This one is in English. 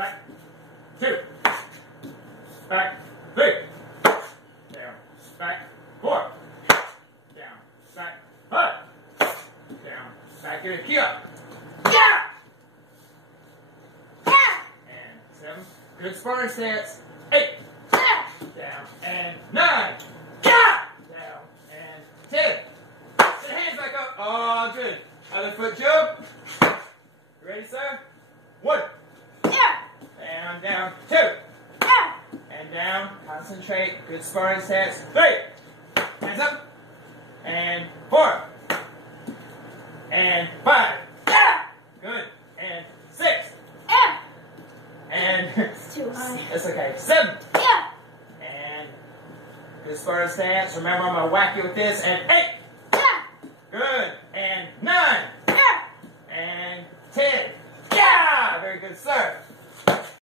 back, 2, back, 3, down, back, 4, down, back, 5, down, back, get a key up. Yeah! And 7, good sparring stance. 8, down, and 9, down, and 10. Set the hands back up. Oh, good. Other foot jump. You ready, sir? 1. And down. 2. And down. Concentrate. Good sparring stance. 3. Hands up. And 4. And 5. Good. And 6. And It's too high. it's okay. 7. And good sparring stance. Remember, I'm gonna whack you with this. And 8. Good. And 9. And 10. Yeah! Very good, sir.